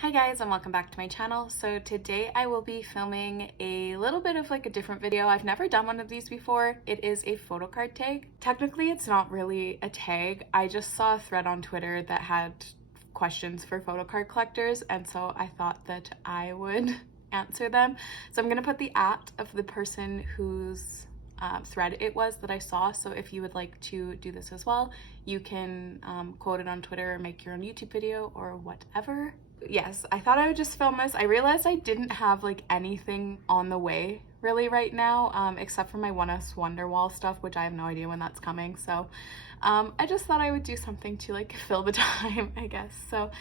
Hi guys, and welcome back to my channel. So today I will be filming a little bit of like a different video. I've never done one of these before. It is a photocard tag. Technically it's not really a tag. I just saw a thread on Twitter that had questions for photocard collectors, and so I thought that I would answer them. So I'm gonna put the @ of the person whose thread it was that I saw. So if you would like to do this as well, you can quote it on Twitter or make your own YouTube video or whatever. Yes, I thought I would just film this. I realized I didn't have like anything on the way really right now, except for my 1S Wonderwall stuff, which I have no idea when that's coming. So I just thought I would do something to like fill the time, I guess. So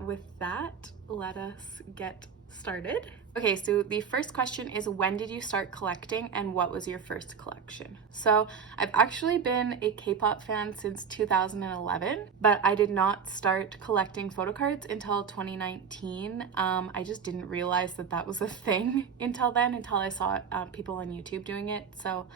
with that, let us get started. Okay, so the first question is, when did you start collecting and what was your first collection? So I've actually been a K-pop fan since 2011, but I did not start collecting photocards until 2019. I just didn't realize that that was a thing until then, until I saw people on YouTube doing it. So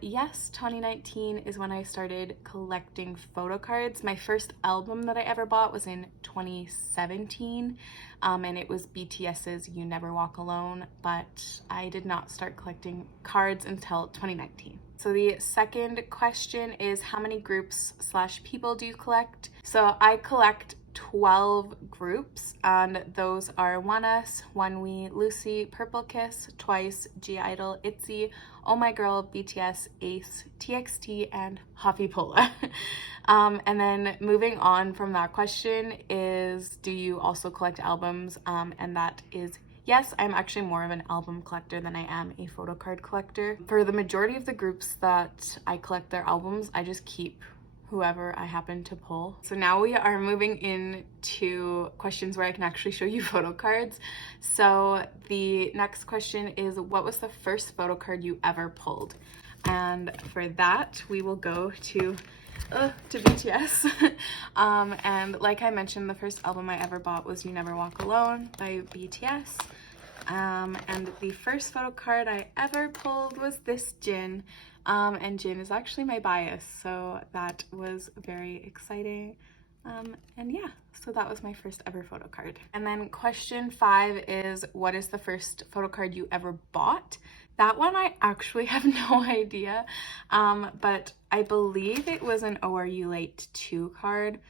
yes, 2019 is when I started collecting photocards. My first album that I ever bought was in 2017, and it was BTS's You Never Walk Alone, but I did not start collecting cards until 2019. So the second question is, how many groups / people do you collect? So I collect 12 groups, and those are 1S, ONEWE, Lucy, Purple Kiss, Twice, (G)I-DLE, a.c.e, Oh My Girl, BTS, a.c.e, TXT, and Pola. And then moving on from that question is, do you also collect albums? And that is yes. I'm actually more of an album collector than I am a photocard collector. For the majority of the groups that I collect their albums, I just keep whoever I happen to pull. So now we are moving into questions where I can actually show you photo cards. So the next question is, what was the first photo card you ever pulled? And for that, we will go to BTS. And like I mentioned, the first album I ever bought was You Never Walk Alone by BTS. And the first photo card I ever pulled was this Jin. And Jin is actually my bias, so that was very exciting. And yeah, so that was my first ever photo card. And then question 5 is, what is the first photo card you ever bought? That one I actually have no idea, but I believe it was an Oh Are You Late 2 card.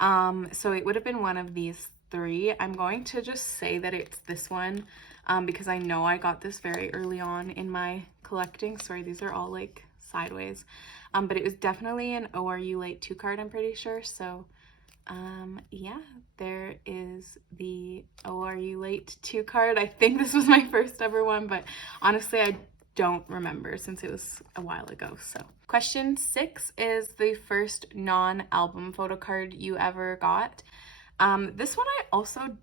So it would have been one of these 3. I'm going to just say that it's this one, because I know I got this very early on in my collecting. Sorry, these are all like sideways, but it was definitely an Oh Are You Late 2 card, I'm pretty sure. So yeah, there is the Oh Are You Late 2 card. I think this was my first ever one, but honestly I don't remember since it was a while ago. So question 6 is the first non-album photo card you ever got. This one I also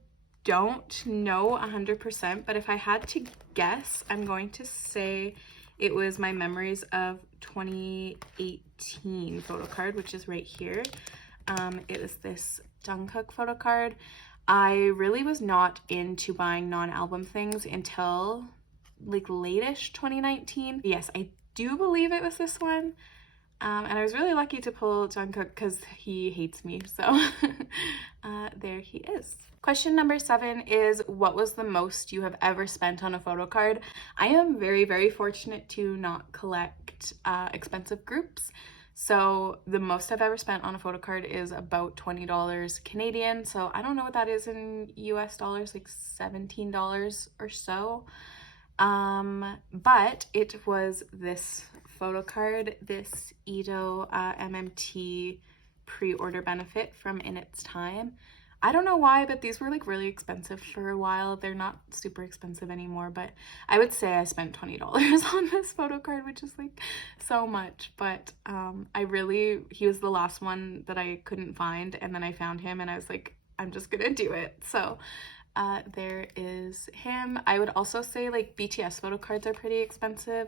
don't know 100%, but if I had to guess, I'm going to say it was my Memories of 2018 photo card, which is right here. It was this Jungkook photo card. I really was not into buying non-album things until like late-ish 2019. Yes, I do believe it was this one. And I was really lucky to pull Jungkook because he hates me, so there he is. Question number 7 is, what was the most you have ever spent on a photo card? I am very, very fortunate to not collect expensive groups. So the most I've ever spent on a photo card is about $20 Canadian. So I don't know what that is in US dollars, like $17 or so. But it was this photo card, this Edo MMT pre-order benefit from In Its Time. I don't know why, but these were like really expensive for a while. They're not super expensive anymore, but I would say I spent $20 on this photo card, which is like so much. But he was the last one that I couldn't find, and then I found him and I was like, I'm just gonna do it. So there is him. I would also say like BTS photo cards are pretty expensive.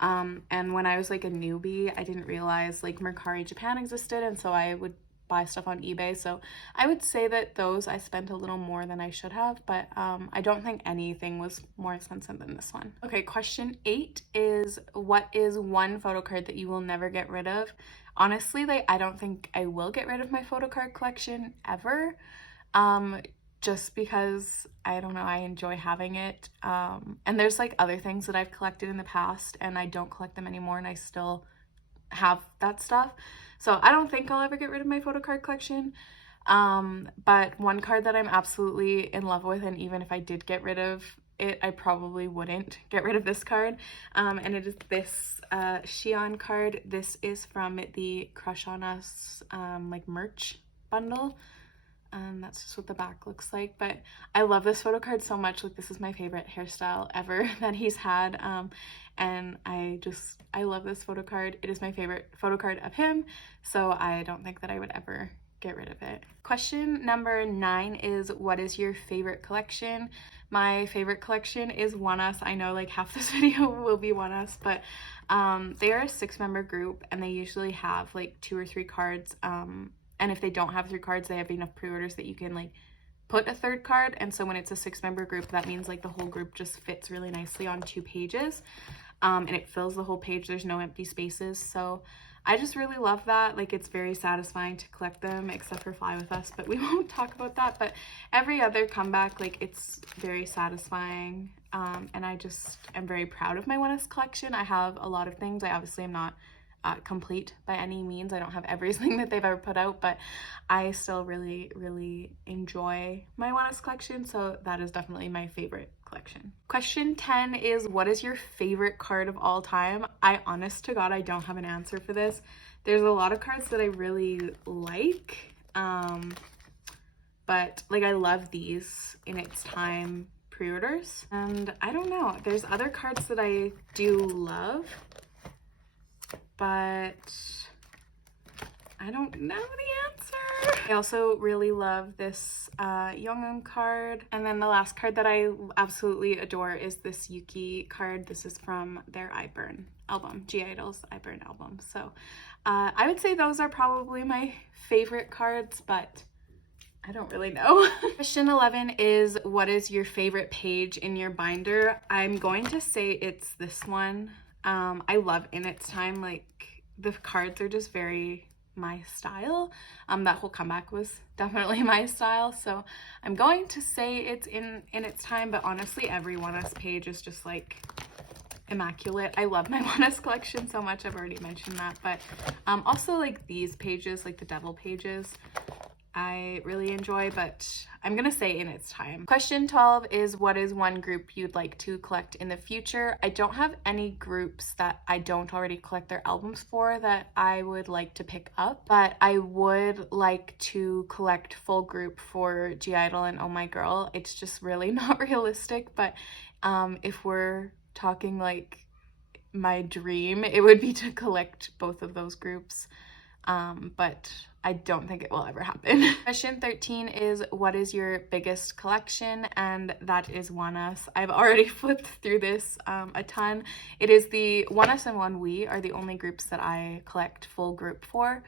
And when I was like a newbie, I didn't realize like Mercari Japan existed, and so I would buy stuff on eBay. So I would say that those I spent a little more than I should have, but I don't think anything was more expensive than this one. Okay, question 8 is, what is one photo card that you will never get rid of? Honestly, like I don't think I will get rid of my photo card collection ever. just because I don't know, I enjoy having it. And there's like other things that I've collected in the past and I don't collect them anymore and I still have that stuff. So I don't think I'll ever get rid of my photo card collection. But one card that I'm absolutely in love with, and even if I did get rid of it, I probably wouldn't get rid of this card. And it is this Xi'an card. This is from the Crush on Us like merch bundle. That's just what the back looks like, but I love this photo card so much. Like, this is my favorite hairstyle ever that he's had, and I love this photo card. It is my favorite photo card of him, so I don't think that I would ever get rid of it. Question number 9 is, what is your favorite collection? My favorite collection is One Us. I know like half this video will be One Us, but they are a 6-member group and they usually have like 2 or 3 cards. And if they don't have 3 cards, they have enough pre-orders that you can like put a 3rd card. And so when it's a 6-member group, that means like the whole group just fits really nicely on 2 pages. And it fills the whole page. There's no empty spaces. So I just really love that. Like, it's very satisfying to collect them, except for Fly With Us, but we won't talk about that. But every other comeback, like, it's very satisfying. And I just am very proud of my One Us collection. I have a lot of things. I obviously am not complete by any means. I don't have everything that they've ever put out, but I still really enjoy my One Us collection, so that is definitely my favorite collection. Question 10 is, what is your favorite card of all time? I honest to God, I don't have an answer for this. There's a lot of cards that I really like, but like I love these In Its Time pre-orders, and I don't know, there's other cards that I do love, but I don't know the answer. I also really love this Younghoon card. And then the last card that I absolutely adore is this Yuki card. This is from their I Burn album, (G)I-DLE's I Burn album. So I would say those are probably my favorite cards, but I don't really know. Question 11 is, what is your favorite page in your binder? I'm going to say it's this one. I love In Its Time. Like, the cards are just very my style. That whole comeback was definitely my style, so I'm going to say it's in Its Time, but honestly every One Us page is just like immaculate. I love my One Us collection so much. I've already mentioned that, but also like these pages, like the devil pages, I really enjoy, but I'm gonna say In Its Time. Question 12 is, what is one group you'd like to collect in the future? I don't have any groups that I don't already collect their albums for that I would like to pick up, but I would like to collect full group for (G)I-DLE and Oh My Girl. It's just really not realistic, but if we're talking like my dream, it would be to collect both of those groups. But I don't think it will ever happen. Question 13 is, what is your biggest collection? And that is One Us. I've already flipped through this a ton. It is the One Us and One We are the only groups that I collect full group for.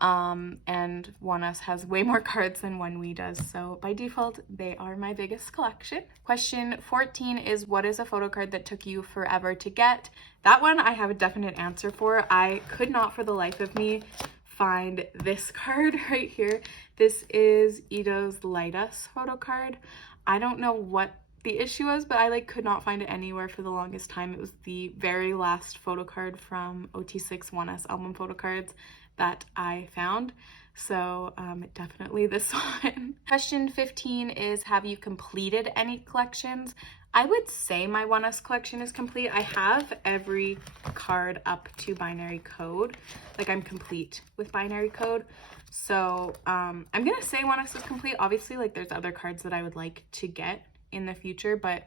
And One Us has way more cards than One We does, so by default they are my biggest collection. Question 14 is, what is a photo card that took you forever to get? That one I have a definite answer for. I could not for the life of me find this card right here. This is Ito's Light Us photo card. I don't know what the issue was, but I like could not find it anywhere for the longest time. It was the very last photo card from OT6 One Us album photo cards that I found, so definitely this one. Question 15 is, have you completed any collections? I would say my One Us collection is complete. I have every card up to binary code. Like, I'm complete with binary code. So I'm gonna say One Us is complete. Obviously, like, there's other cards that I would like to get in the future, but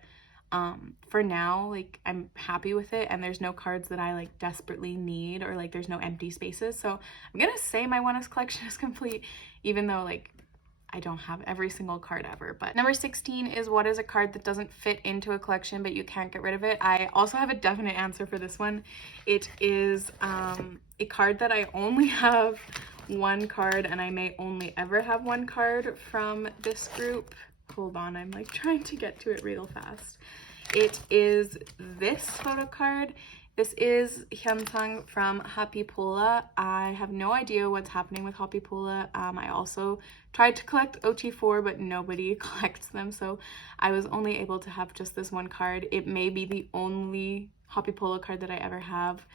for now, like, I'm happy with it, and there's no cards that I like desperately need, or like there's no empty spaces. So I'm gonna say my One Us collection is complete, even though like I don't have every single card ever. But number 16 is, what is a card that doesn't fit into a collection but you can't get rid of it? I also have a definite answer for this one. It is a card that I only have one card, and I may only ever have one card from this group. Hold on, I'm like trying to get to it real fast. It is this photo card. This is Hyunsung from Happypola. I have no idea what's happening with Happypola. I also tried to collect OT4, but nobody collects them, so I was only able to have just this one card. It may be the only Happypola card that I ever have,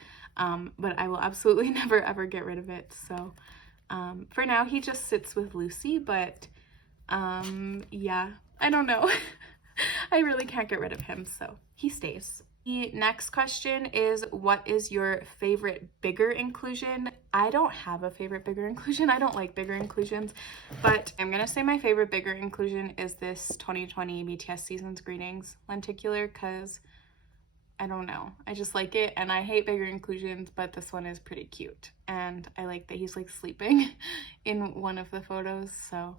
but I will absolutely never ever get rid of it. So for now, he just sits with Lucy, but yeah, I don't know. I really can't get rid of him, so he stays. The next question is, what is your favorite bigger inclusion? I don't have a favorite bigger inclusion. I don't like bigger inclusions, but I'm gonna say my favorite bigger inclusion is this 2020 BTS Season's Greetings lenticular, because I don't know, I just like it, and I hate bigger inclusions, but this one is pretty cute, and I like that he's like sleeping in one of the photos, so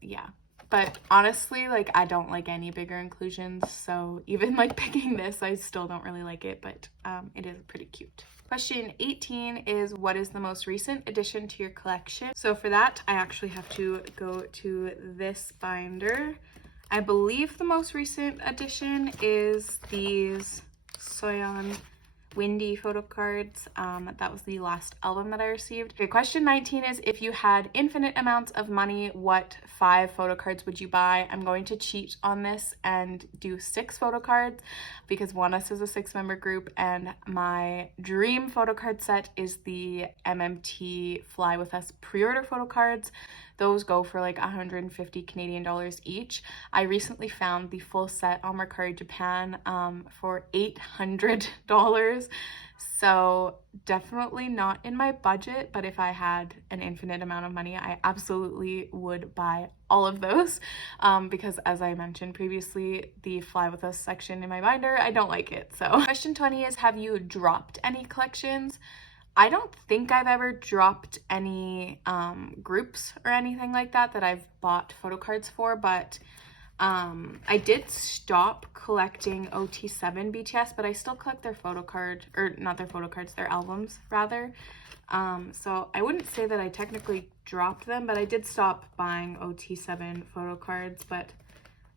yeah. But honestly, like, I don't like any bigger inclusions, so even like picking this, I still don't really like it, but it is pretty cute. Question 18 is, what is the most recent addition to your collection? So for that, I actually have to go to this binder. I believe the most recent addition is these Soyeon Windy photo cards. That was the last album that I received. Okay, question 19 is, if you had infinite amounts of money, what 5 photo cards would you buy? I'm going to cheat on this and do 6 photo cards because ONEUS is a 6-member group, and my dream photo card set is the MMT Fly With Us pre-order photo cards. Those go for like 150 Canadian dollars each. I recently found the full set on Mercari Japan for $800. So definitely not in my budget, but if I had an infinite amount of money, I absolutely would buy all of those because, as I mentioned previously, the Fly With Us section in my binder, I don't like it. So question 20 is, have you dropped any collections? I don't think I've ever dropped any groups or anything like that I've bought photo cards for, but I did stop collecting OT7 BTS, but I still collect their photo card, or not their photo cards, their albums rather. So I wouldn't say that I technically dropped them, but I did stop buying OT7 photo cards. But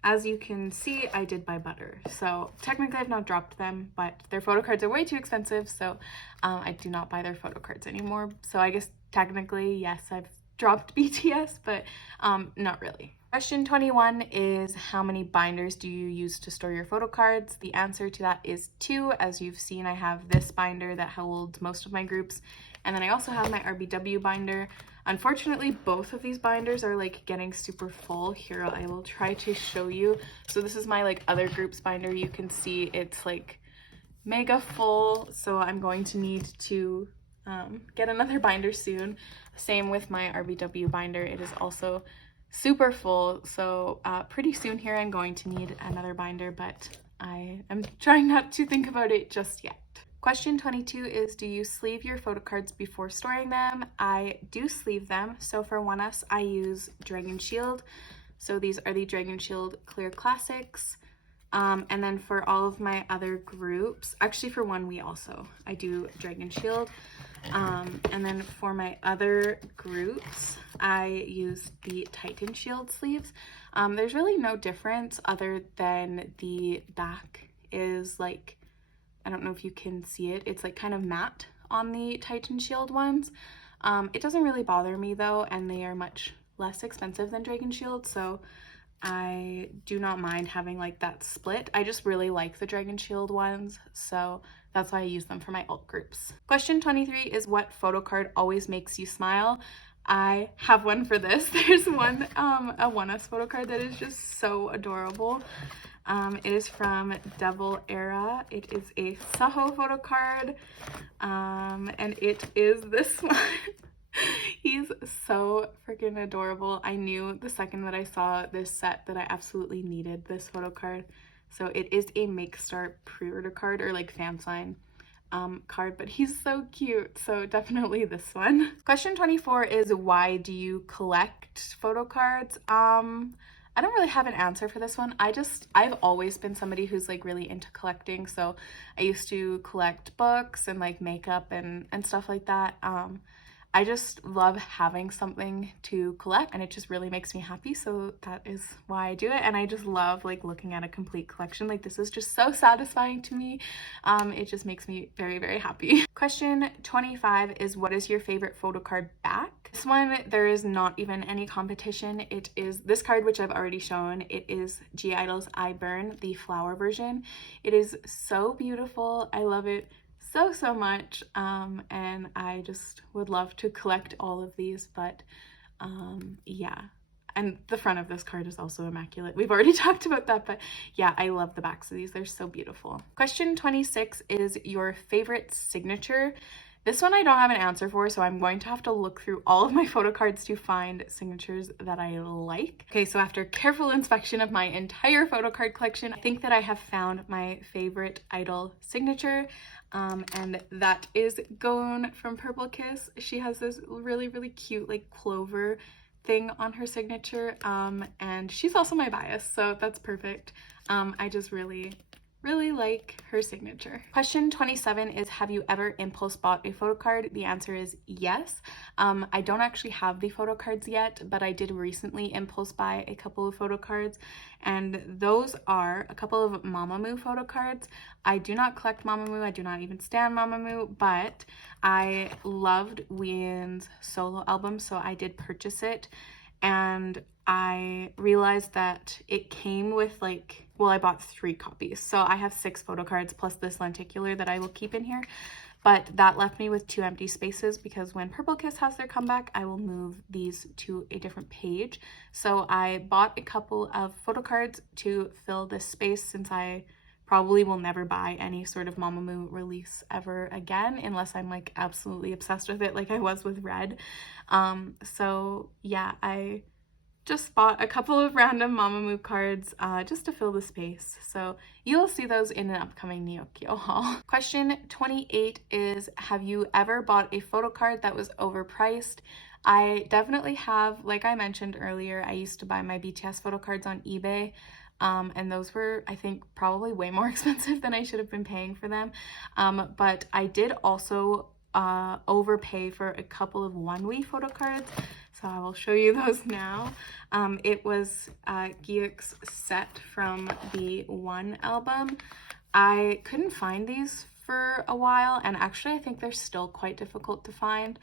as you can see, I did buy Butter. So technically I've not dropped them, but their photo cards are way too expensive, so I do not buy their photo cards anymore. So I guess technically, yes, I've dropped BTS, but not really. Question 21 is, how many binders do you use to store your photo cards? The answer to that is 2. As you've seen, I have this binder that holds most of my groups, and then I also have my RBW binder. Unfortunately, both of these binders are like getting super full. Here, I will try to show you. So this is my like other groups binder. You can see it's like mega full, so I'm going to need to get another binder soon. Same with my RBW binder. It is also super full, so pretty soon here I'm going to need another binder, but I am trying not to think about it just yet. Question 22 is, do you sleeve your photo cards before storing them? I do sleeve them. So for ONEUS, I use Dragon Shield. So these are the Dragon Shield Clear Classics. And then for all of my other groups, actually for ONE, I do Dragon Shield. And then for my other groups, I use the Titan Shield sleeves. There's really no difference other than the back is like, I don't know if you can see it, it's like kind of matte on the Titan Shield ones. It doesn't really bother me though, and they are much less expensive than Dragon Shield, so I do not mind having like that split. I just really like the Dragon Shield ones, so that's why I use them for my alt groups. Question 23 is, what photo card always makes you smile? I have one for this. There's one, a ONEUS photo card that is just so adorable. It is from Devil Era. It is a Saho photo card, and it is this one. He's so freaking adorable. I knew the second that I saw this set that I absolutely needed this photo card. So it is a Make Start pre-order card, or like fan sign card, but he's so cute, so definitely this one. Question 24 is, why do you collect photo cards? I don't really have an answer for this one. I've always been somebody who's like really into collecting, so I used to collect books and like makeup and stuff like that. I just love having something to collect, and it just really makes me happy, so that is why I do it. And I just love like looking at a complete collection. Like, this is just so satisfying to me. It just makes me very, very happy. Question 25 is, what is your favorite photo card back? This one, there is not even any competition. It is this card, which I've already shown. It is (G)I-DLE's I Burn, the flower version. It is so beautiful. I love it so much, and I just would love to collect all of these, but yeah. And the front of this card is also immaculate. We've already talked about that, but yeah, I love the backs of these. They're so beautiful. Question 26 is your favorite signature. This one I don't have an answer for, so I'm going to have to look through all of my photo cards to find signatures that I like. Okay, so after careful inspection of my entire photo card collection, I think that I have found my favorite idol signature, and that is Gone from Purple Kiss. She has this really, really cute like clover thing on her signature, and she's also my bias, so that's perfect. I just really like her signature. Question 27 is, have you ever impulse bought a photo card? The answer is yes. I don't actually have the photo cards yet, but I did recently impulse buy a couple of photo cards, and those are a couple of Mamamoo photo cards. I do not collect Mamamoo, I do not even stan Mamamoo, but I loved Wheein's solo album, so I did purchase it, and I realized that it came with like, well, I bought 3 copies, so I have 6 photo cards plus this lenticular that I will keep in here, but that left me with 2 empty spaces because when Purple Kiss has their comeback, I will move these to a different page. So I bought a couple of photo cards to fill this space, since I probably will never buy any sort of Mamamoo release ever again unless I'm like absolutely obsessed with it like I was with Red. So yeah, I just bought a couple of random Mamamoo cards just to fill the space. So you'll see those in an upcoming Neokyo haul. Question 28 is, have you ever bought a photo card that was overpriced? I definitely have. Like I mentioned earlier, I used to buy my BTS photo cards on eBay. And those were, I think, probably way more expensive than I should have been paying for them. But I did also overpay for a couple of WHIGH photo cards. So I will show you those now. It was Gyeok's set from the One album. I couldn't find these for a while, and actually I think they're still quite difficult to find.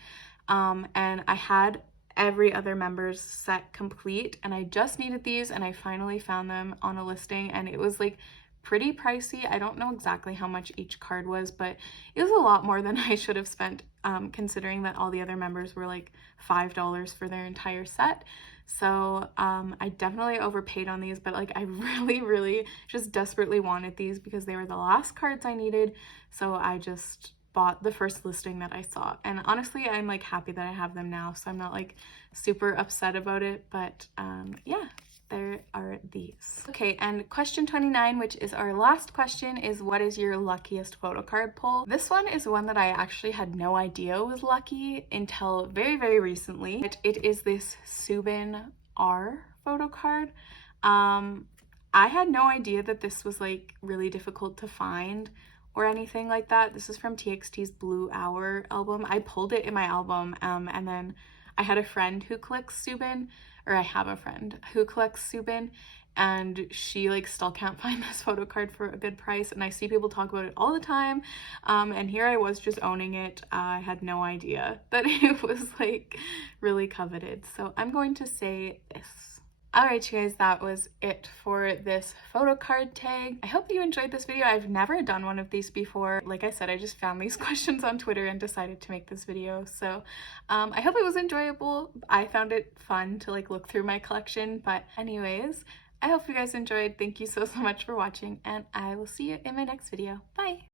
And I had every other member's set complete, and I just needed these, and I finally found them on a listing, and it was like pretty pricey. I don't know exactly how much each card was, but it was a lot more than I should have spent, considering that all the other members were like $5 for their entire set. So I definitely overpaid on these, but like I really just desperately wanted these because they were the last cards I needed. So I just bought the first listing that I saw, and honestly I'm like happy that I have them now, so I'm not like super upset about it, but yeah, there are these. Okay, and question 29, which is our last question, is what is your luckiest photo card pull? This one is one that I actually had no idea was lucky until very recently. It is this Subin R photo card. I had no idea that this was like really difficult to find or anything like that. This is from TXT's Blue Hour album. I pulled it in my album, and then I had a friend who collects Subin, or I have a friend who collects Subin, and she like still can't find this photo card for a good price, and I see people talk about it all the time, and here I was just owning it. I had no idea that it was like really coveted, so I'm going to say this. Alright you guys, that was it for this photo card tag. I hope you enjoyed this video. I've never done one of these before. Like I said, I just found these questions on Twitter and decided to make this video. So I hope it was enjoyable. I found it fun to like look through my collection. But anyways, I hope you guys enjoyed. Thank you so much for watching, and I will see you in my next video. Bye!